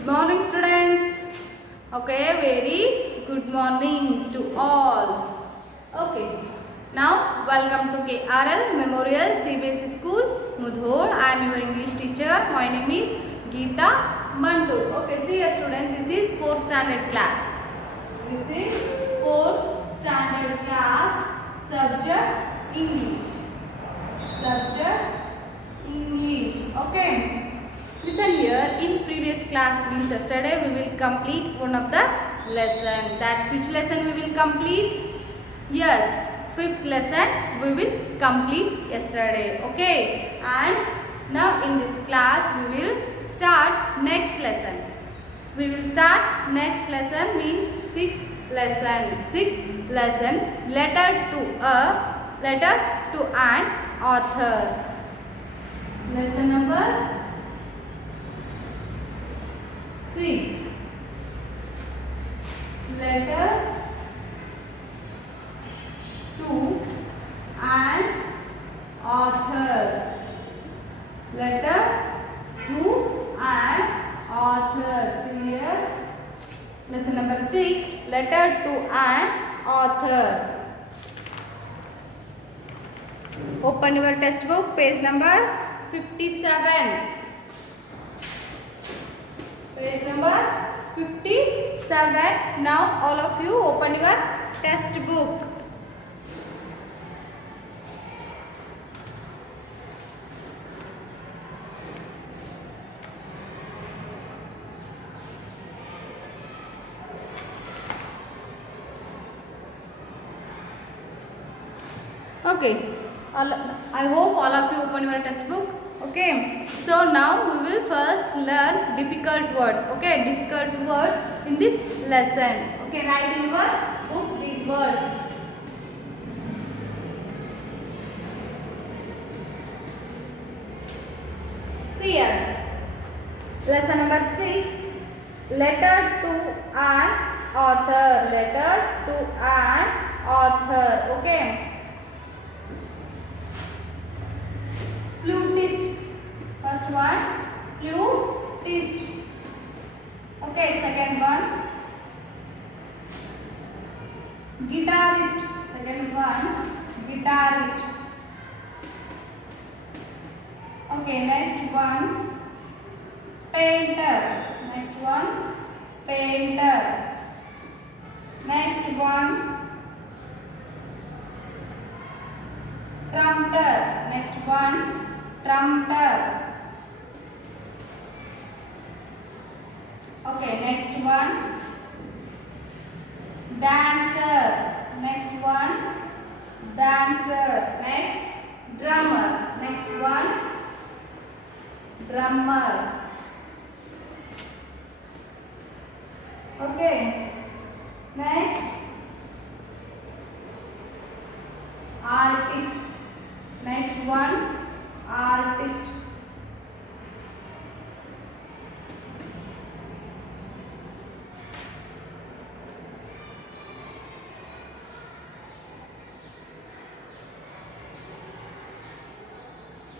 Good morning, students. Okay, very good morning to all. Okay, now welcome to KRL Memorial CBSE School, Mudhol. I am your English teacher. My name is Geeta Mantu. Okay, see here, students. This is 4th standard class. This is 4th standard class. Subject English. Subject English. Okay. Listen here. In previous class, means yesterday, we will complete one of the lesson. That which lesson we will complete? Yes, 5th lesson we will complete yesterday. Okay. And now in this class, we will start next lesson. We will start next lesson means 6th lesson. 6th lesson, letter to an author. Lesson number 6. Letter to an author. Letter to an author. See here. Lesson number 6. Letter to an author. Open your textbook, page number 57. Page number 57. Now all of you open your textbook. Okay. I hope all of you open your textbook. Okay. So now we will first learn difficult words. Okay. Difficult words in this lesson. Okay. Write in your book these words. See here. Lesson number 6. Letter to an author. Letter to an author. Okay. Flutist. First one, flutist. Okay, second one, guitarist. Second one, guitarist. Okay, next one, painter. Next one, painter. Next one, trumpeter. Next one, trumpeter. Okay, next one, dancer. Next one, dancer. Next, drummer. Next one, drummer. Okay, next, artist. Next one, artist.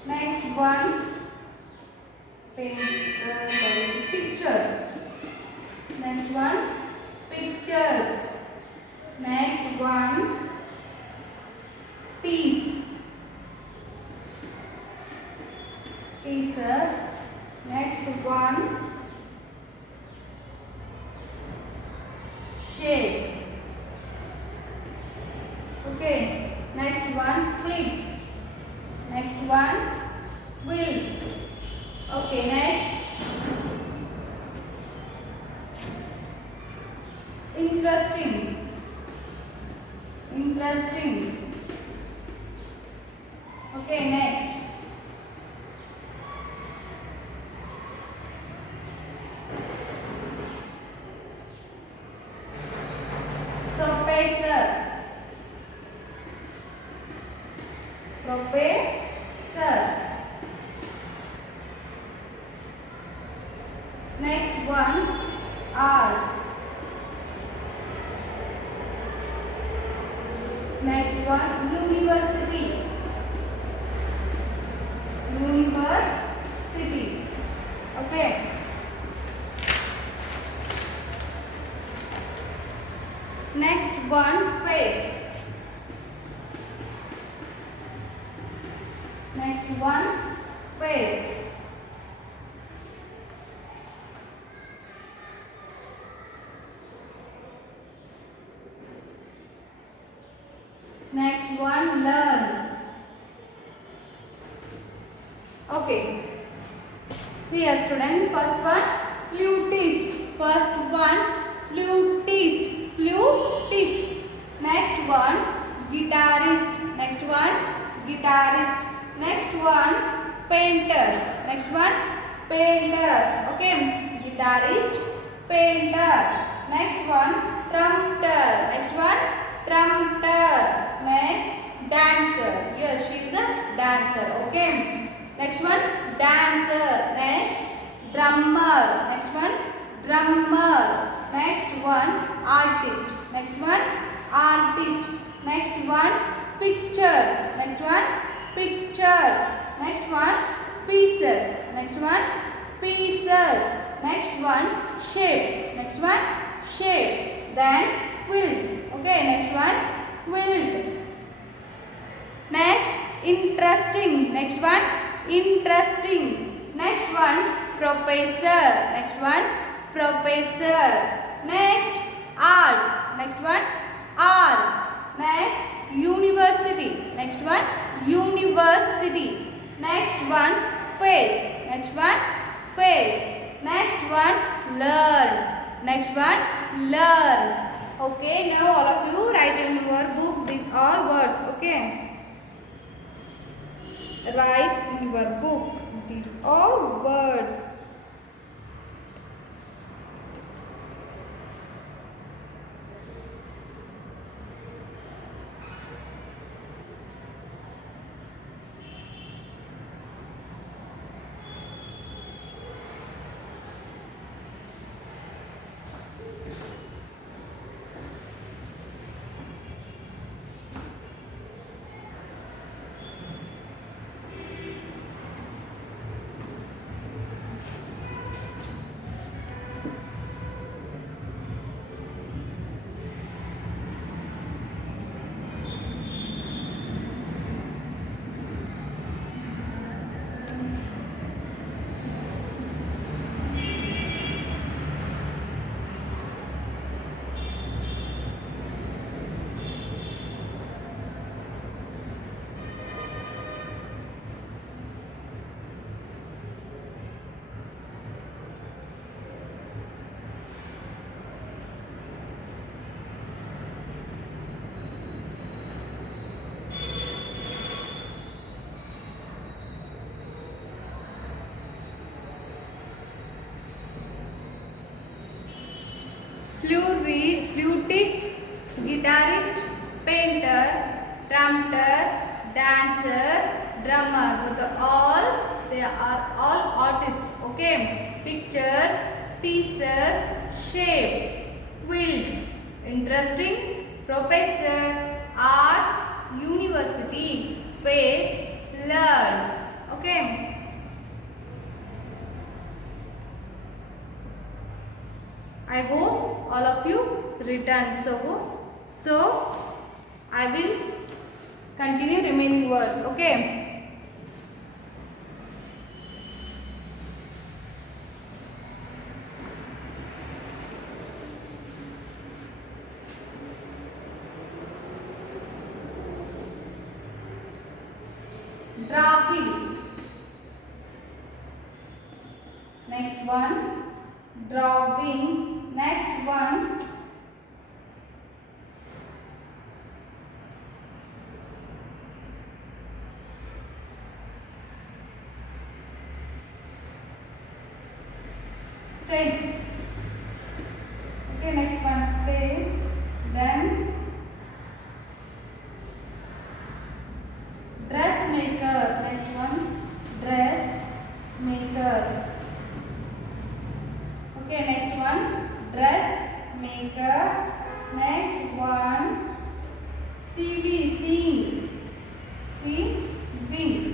Next one, pictures. Next one, pictures. Next one, piece. Pieces. Next one, shape. Okay. Next one, clip. Next one, wheel. Okay. Next, interesting. Interesting. Okay. Next, professor. Professor. Next one, art. Next one, university. University. Okay. one, faith. Next one, faith. Next one, learn. Okay. See here, student. First one, flutist. First one, flutist. Flutist. Next one, guitarist. Next one, guitarist. Next one, painter. Next one, painter. Okay. Guitarist, painter. Next one, trumpeter. Next one, trumpeter. Next, dancer. Yes, she is a dancer. Okay. Next one, dancer. Next, drummer. Next one, drummer. Next one, artist. Next one, artist. Next one, pictures. Next one, pictures. Next one, pieces. Next one, pieces. Next one, shape. Next one, shape. Then quilt. Okay, next one, quilt. Next, interesting. Next one, interesting. Next one, professor. Next one, professor. Next, art. Next one, art. Next, university. Next one, university. Next one, faith. Next one, faith. Next one, learn. Next one, learn. Okay, now all of you write in your book these all words. Okay, write in your book these all words. Flutist, guitarist, painter, trumpeter, dancer, drummer. They are all artists. Okay. Pictures, pieces, shape, quilt, interesting, professor, art, university, faith, learn. Okay. I hope all of you written. So I will continue remaining words. Okay. Drawing. Next one, drawing. Next one, stay. Okay, next one, stay. Then dressmaker. Next one, dressmaker. Okay, next one, dressmaker. Next one, sewing.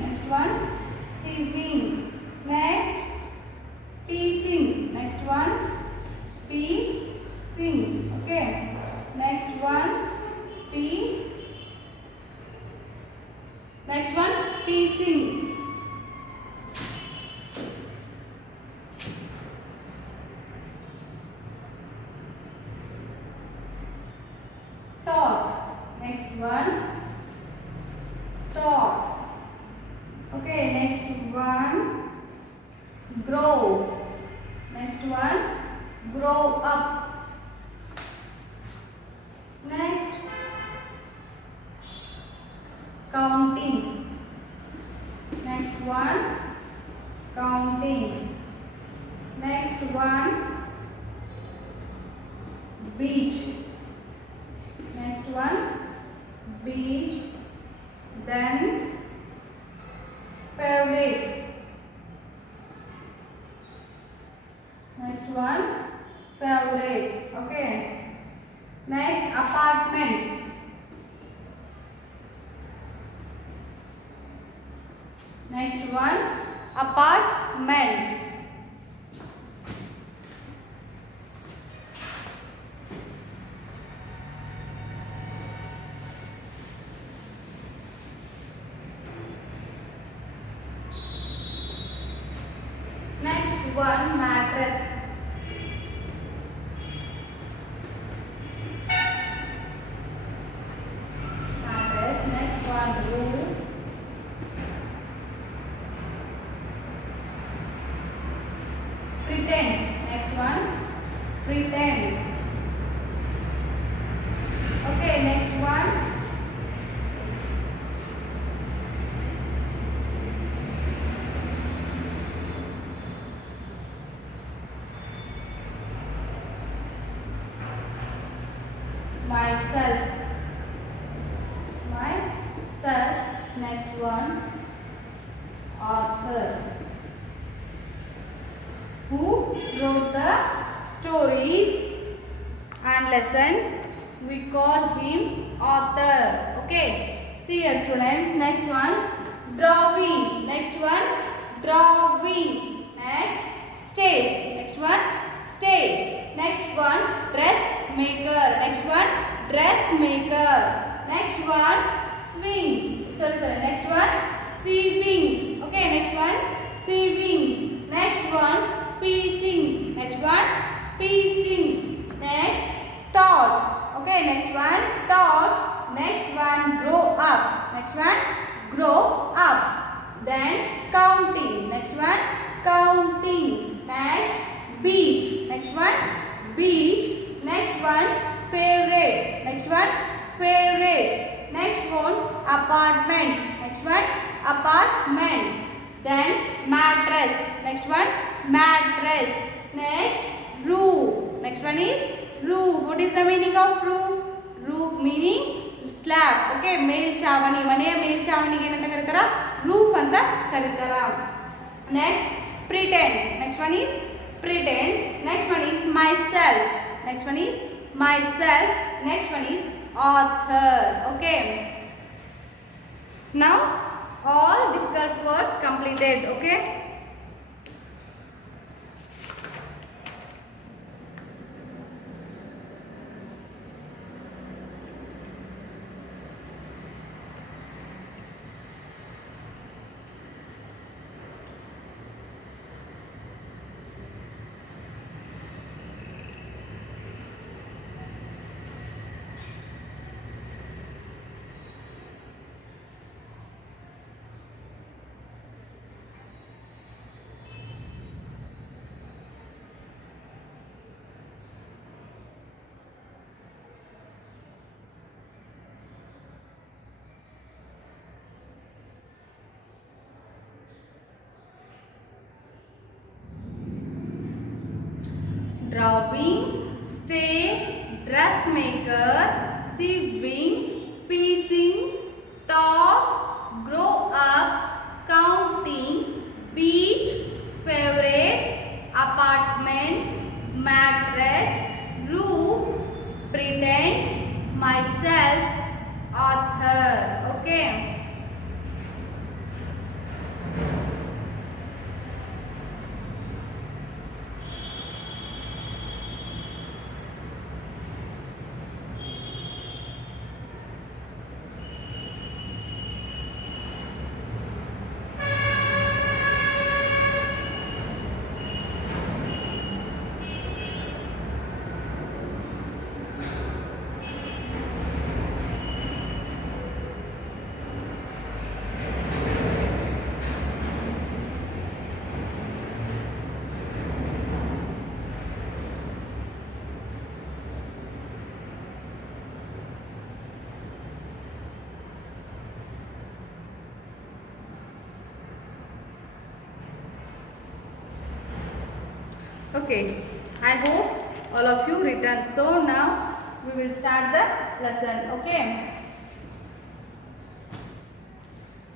Next one, sewing. Next, piecing. Next one, piecing. Okay. Next one, P. Next one, piecing. Taught. Next one, taught. Okay, next one, grow. Next one, grow up. Next, counting. Next one, counting. Next one, beach. Next one, beach. Then favorite. Next one, favorite. Okay. Next, apartment. Next one, apartment. Next one, mattress. Mattress. Next one, roof. Pretend. Next one, pretend. Okay, next one, myself. Myself. Next one, author. Who wrote the stories and lessons? We call him author. Okay. See here, students. Next one, drawing. Next one, drawing. Next, stay. Next one, stay. Next one, dressmaker. Next one, dressmaker. Next one, swing. Sorry. Next one, sieving. Okay. Next one, sieving. Next one, piecing. Next one, piecing. Next, taught. Okay. Next one, taught. Next one, grow up. Next one, grow up. Then counting. Next one, counting. Next, beach. Next one, beach. Next one, favorite. Next one, favorite. Next one, apartment. Next one, apartment. Then mattress. Next one, mattress. Next, roof. Next one is roof. What is the meaning of roof? Roof meaning slab. Okay, ಮೇಲ್ಛಾವಣಿ. ಮನೆಯ ಮೇಲ್ಛಾವಣಿಗೆ ಏನಂತ ಕರೀತಾರ? Roof ಅಂತ ಕರೀತಾರ. Next, pretend. Next one is pretend. Next one is myself. Next one is myself. Next one is author. Okay. Now all difficult words completed. Okay. Drawing, stay, dressmaker, sieving, piecing, taught, grow up, counting, beach, favorite, apartment, mattress, roof, pretend, myself, author. Okay. Okay, I hope all of you returned. So now we will start the lesson. Okay.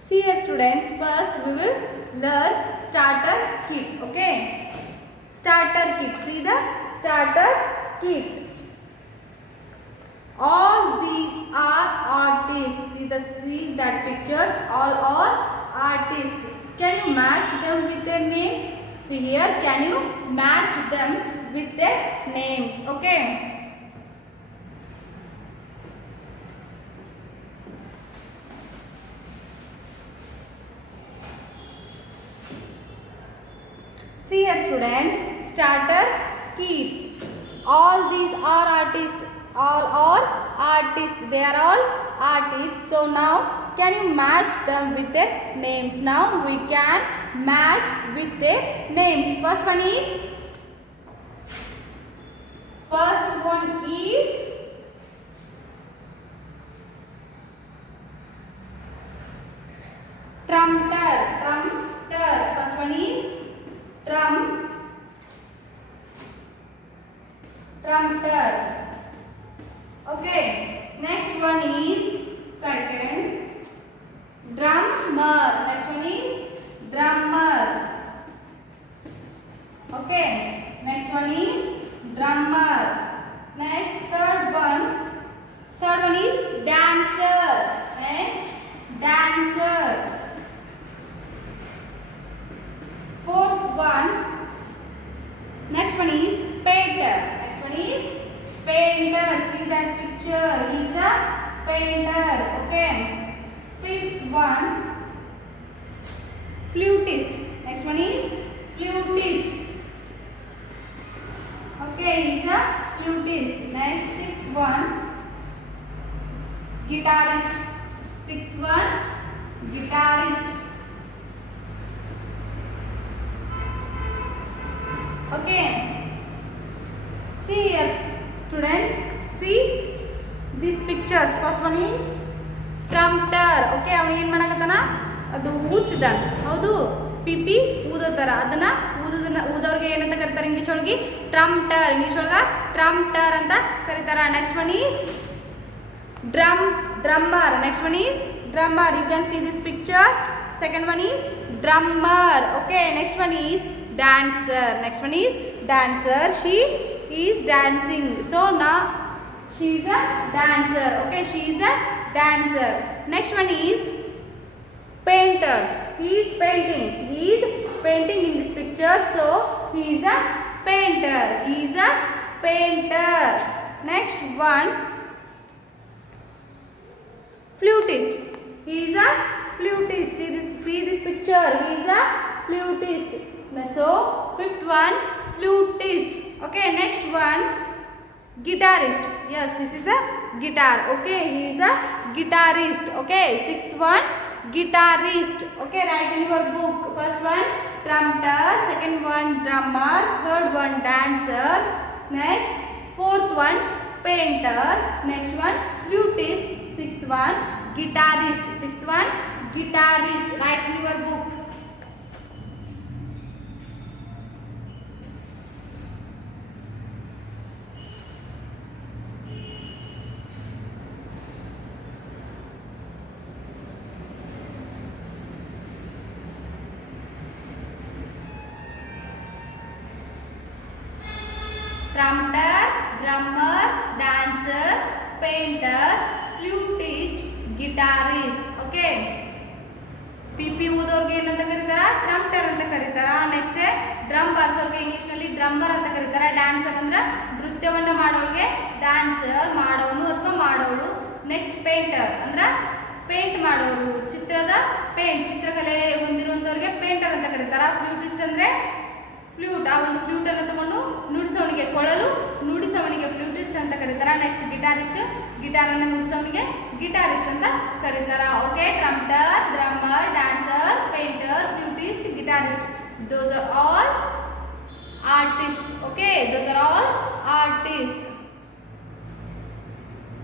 See here students, first we will learn starter kit. Okay, starter kit. See the starter kit. All these are artists. See that pictures. All are artists. Can you match them with their names? See here. Can you match them with their names? Okay. See here students, starter kit. All these are artists. All are artists. They are all artists. So now can you match them with their names? Now we can match with their names. First one is trumpeter. First one is trumpeter. Okay. Next one is second drummer. Next one is drummer. Okay. Next one is drummer. Next third one is dancer. Next dancer. Fourth one. Next one is painter. Next one is painter. See that picture. He is a painter. Okay. Fifth one, flutist. Next one is flutist. Okay, he is a flutist. Next, sixth one, guitarist. Sixth one, guitarist. Okay. See here, students. See these pictures. First one is trumpeter. Okay, ಅವನು ಏನು ಮಾಡಕತ್ತಾನ, ಅದು ಊದ್ತಿದ್ದಾನ. ಹೌದು, ಪಿಪಿ ಊದೋತರ. ಅದನ್ನ ಊದೋರ್ಗೆ ಏನಂತ ಕರೀತಾರೆ English ಒಳಗೆ? ಟ್ರಂಪ್ಟರ್. English ಒಳಗೆ ಟ್ರಂಪ್ಟರ್ ಅಂತ ಕರೀತಾರೆ. Next one is drummer. Next one is drummer. You can see this picture. Second one is drummer. Okay, next one is dancer. Next one is dancer. She is dancing. So now she is a dancer. Okay, she is a dancer. Next one is painter. He is painting. He is painting in this picture. So he is a painter. He is a painter. Next one, flutist. He is a flutist. See this picture. He is a flutist. So fifth one, flutist. Okay, next one, guitarist. Yes, this is a guitar. Okay, he is a guitarist. Okay, sixth one, guitarist. Okay, write in your book. First one, trumpeter. Second one, drummer. Third one, dancer. Next, fourth one, painter. Next one, flutist. Sixth one, guitarist. Sixth one, guitarist. Write in your book. Trumpeter, drummer, dancer, painter, flutist, guitarist. Okay. ಪಿಪಿ ಊದೋರ್ಗೆ ಏನಂತ ಕರೀತಾರ? ಟ್ರಂಪ್ಟರ್ ಅಂತ ಕರೀತಾರ. Next drum ಬಾರಿಸೋರ್ಗೆ English ನಲ್ಲಿ drummer ಅಂತ ಕರೀತಾರ. Dancer ಅಂದ್ರೆ ನೃತ್ಯವನ್ನ ಮಾಡೋರಿಗೆ dancer, ಮಾಡೋನು ಅಥವಾ ಮಾಡೋಳು. ನೆಕ್ಸ್ಟ್ ಪೇಂಟರ್ ಅಂದ್ರೆ ಪೇಂಟ್ ಮಾಡೋರು, ಚಿತ್ರಕಲೆ ಹೊಂದಿರುವಂತವ್ರಿಗೆ ಪೇಂಟರ್ ಅಂತ ಕರೀತಾರ. ಫ್ಲೂಟಿಸ್ಟ್ ಅಂದ್ರೆ ಫ್ಲೂಟ್, ಆ ಒಂದು ಫ್ಲೂಟ್ ಅನ್ನು ತಗೊಂಡು ನುಡಿಸೋನಿಗೆ, ಕೊಳಲು ನುಡಿಸೋನಿಗೆ ಫ್ಲೂಟಿಸ್ಟ್ ಅಂತ ಕರೀತಾರ. ನೆಕ್ಸ್ಟ್ ಗಿಟಾರಿಸ್ಟ್, ಗಿಟಾರ್ ಅನ್ನು ನುಡಿಸೋನಿಗೆ ಗಿಟಾರಿಸ್ಟ್ ಅಂತ ಕರೀತಾರ. Okay, trumpeter, drummer, dancer, painter, flutist, guitarist. Those are all artists. Okay, those are all artists.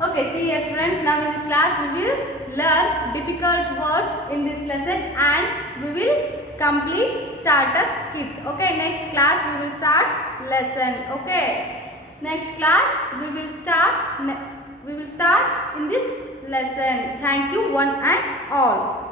Okay, see here students, now in this class we will learn difficult words in this lesson and we will complete starter kit. Okay, next class we will start lesson. Okay, next class we will start in this lesson. Thank you one and all.